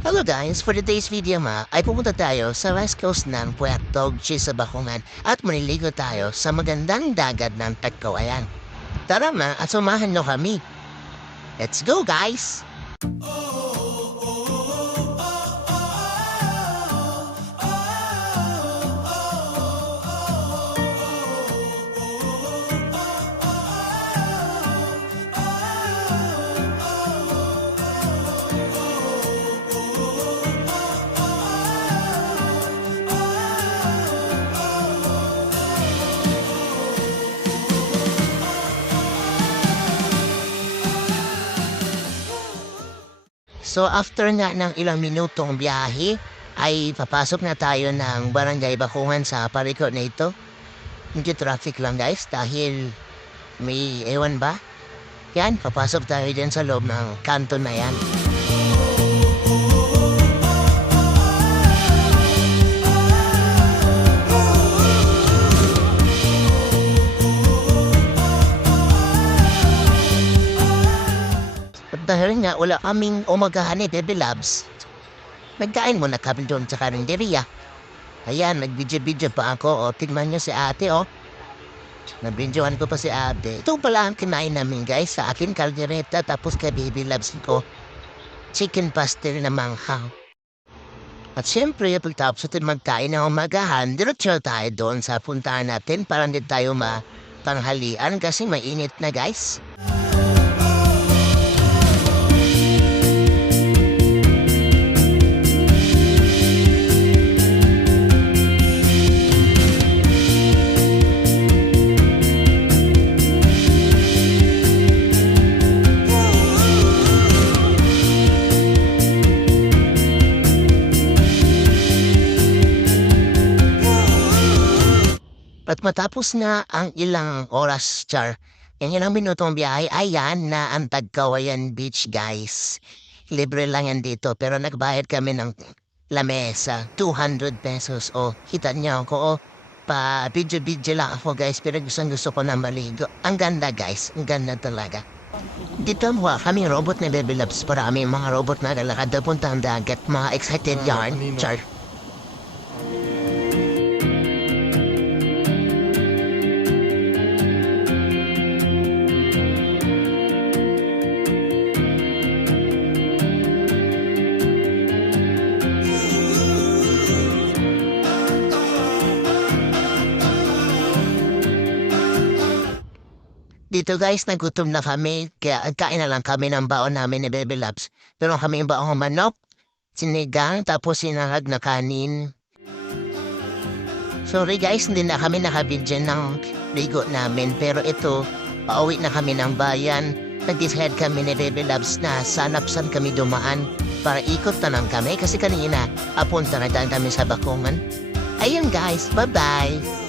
Hello guys, for today's video ay pupunta tayo sa west coast ng Puerto sa Bakungan at maliligo tayo sa magandang dagat ng Tagkawayan. Tara at sumahan nyo kami. Let's go guys! So after nga ng ilang minutong biyahe, ay papasok na tayo ng Barangay Bakungan sa pariko na ito. Hindi traffic lang guys dahil may ewan ba? Yan, papasok tayo din sa loob ng kanto na yan. Dahil nga wala kaming umagahan ni Baby Loves, nagkain muna kami doon sa karinderiya. Ayan, nag-video pa ako. O, tignan nyo si ate, o. Nabidyoan ko pa si ate. Ito pala ang kinain namin, guys. Sa akin, kaldereta. Tapos kay Baby Loves ko, chicken pastel na manghaw. At syempre, pagtapos natin magkain ng umagahan, diretso tayo doon sa puntahan natin para hindi tayo matanghalian kasi mainit na, guys. At matapos na ang ilang oras, yung ilang minutong biyahe, ayan na ang Tagkawayan Beach, guys. Libre lang yan dito, pero nagbayad kami ng lamesa, 200 pesos. O, kita niyo ako, pa-video lang ako, guys, pero gusto ko na maligo. Ang ganda, guys, ang ganda talaga. Dito kami robot na Baby Loves, para kami mga robot na lalakad na puntang dagat, mga excited yarn, char. Dito guys, nagutom na kami, kaya kain na lang kami ng baon namin ni Baby Loves. Pero kami yung baong manok, sinigang, tapos sinangag na kanin. Sorry guys, hindi na kami nakabidyan ng ligo namin. Pero ito, pauwi na kami ng bayan. Nag-decide kami ni Baby Loves na sanap-san kami dumaan para ikot na lang kami. Kasi kanina, apunta na kami sa Bakungan. Ayun guys, bye-bye!